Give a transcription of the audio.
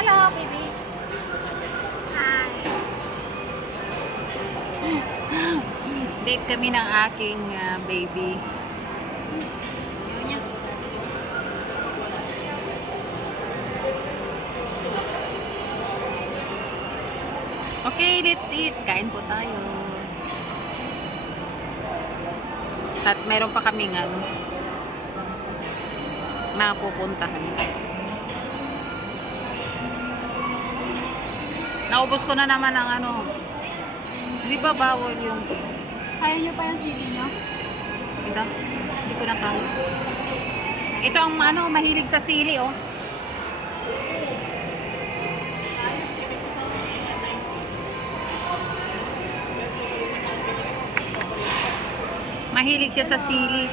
Hello, baby. Hi. Date kami ng aking baby. Ayaw niya. Okay, let's eat. Kain po tayo. At meron pa kaming mga pupuntahan. Naubos ko na naman ang Hindi ba bawal yung Kaya niyo pa yung sili niyo? ito? Hindi ko na kaya. Ito ang mahilig sa sili, oh. Mahilig siya sa sili.